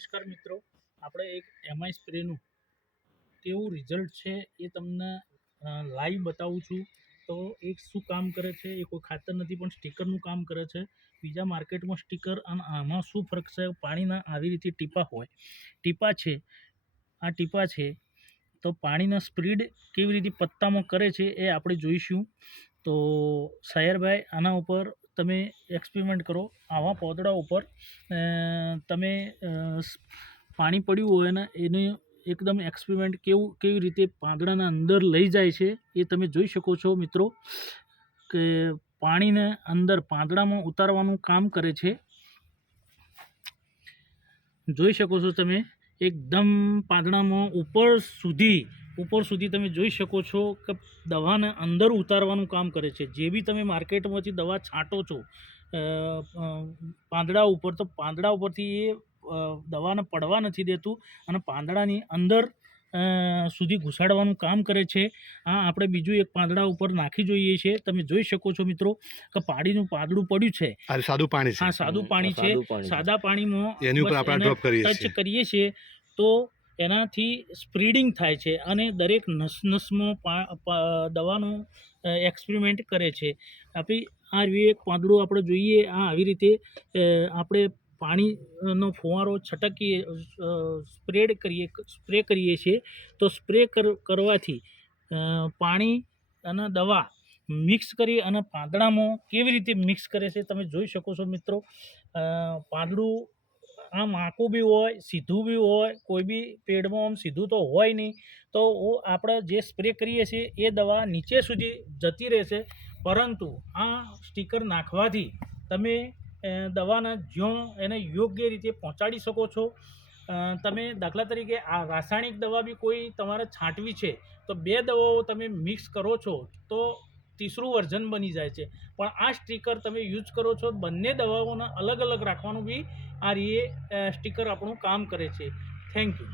નમસ્કાર મિત્રો, આપણે એક એમઆઈ સ્પ્રેનું કેવું રિઝલ્ટ છે એ તમને લાઈવ બતાવું છું. તો એક શું કામ કરે છે, એ કોઈ ખાતર નથી પણ સ્ટીકરનું કામ કરે છે. બીજા માર્કેટમાં સ્ટીકર અને આમાં શું ફરક છે? પાણીના આવી રીતે ટીપા હોય, ટીપા છે, આ ટીપા છે, તો પાણીના સ્પીડ કેવી રીતે પત્તામાં કરે છે એ આપણે જોઈશું. તો સાયરભાઈ, આના ઉપર તમે એક્સપેરિમેન્ટ કરો. આવા પોદડા ઉપર તમે પાણી પડ્યું હોય ને એને એકદમ એક્સપેરિમેન્ટ કેવી રીતે પાંદડાના અંદર લઈ જાય છે એ તમે જોઈ શકો છો મિત્રો, કે પાણીને અંદર પાંદડામાં ઉતારવાનું કામ કરે છે. જોઈ શકો છો તમે, એકદમ પાંદડામાં ઉપર સુધી તમે જોઈ શકો છો કે દવાને અંદર ઉતારવાનું કામ કરે છે. જે બી તમે માર્કેટમાંથી દવા છાંટો છો પાંદડા ઉપર, તો પાંદડા ઉપરથી એ દવાને પડવા નથી દેતું અને પાંદડાની અંદર સુધી ઘુસાડવાનું કામ કરે છે. આ આપણે બીજું એક પાંદડા ઉપર નાખી જોઈએ છીએ. તમે જોઈ શકો છો મિત્રો કે પાણીનું પાંદડું પડ્યું છે. સાદું પાણી છે. હા, સાદું પાણી છે. સાદા પાણીમાં એની ઉપર આપણે ડ્રોપ ટચ કરીએ છીએ તો એનાથી સ્પ્રેડિંગ થાય છે અને દરેક નસમાં દવાનું એક્સપેરિમેન્ટ કરે છે. આપણી આ એક પાંદડું આપણે જોઈએ, આ આવી રીતે આપણે પાણીનો ફુવારો છટકીએ, સ્પ્રે કરીએ છીએ. તો સ્પ્રે કરવાથી પાણી અને દવા મિક્સ કરી અને પાંદડામાં કેવી રીતે મિક્સ કરે છે તમે જોઈ શકો છો મિત્રો. પાંદડું આમ આંકું બી હોય, સીધું બી હોય, કોઈ બી પેડમાં આમ સીધું તો હોય નહીં. તો આપણે જે સ્પ્રે કરીએ છીએ એ દવા નીચે સુધી જતી રહેશે, પરંતુ આ સ્ટીકર નાખવાથી તમે દવાના જ્યાં એને યોગ્ય રીતે પહોંચાડી શકો છો. તમે દાખલા તરીકે આ રાસાયણિક દવા બી કોઈ તમારે છાંટવી છે તો 2 દવાઓ તમે મિક્સ કરો છો તો ત્રીસરું વર્ઝન બની જાય છે. પણ આ સ્ટીકર તમે યુઝ કરો છો, બંને દવાઓને અલગ અલગ રાખવાનું બી આ સ્ટીકર આપણું કામ કરે છે. Thank you.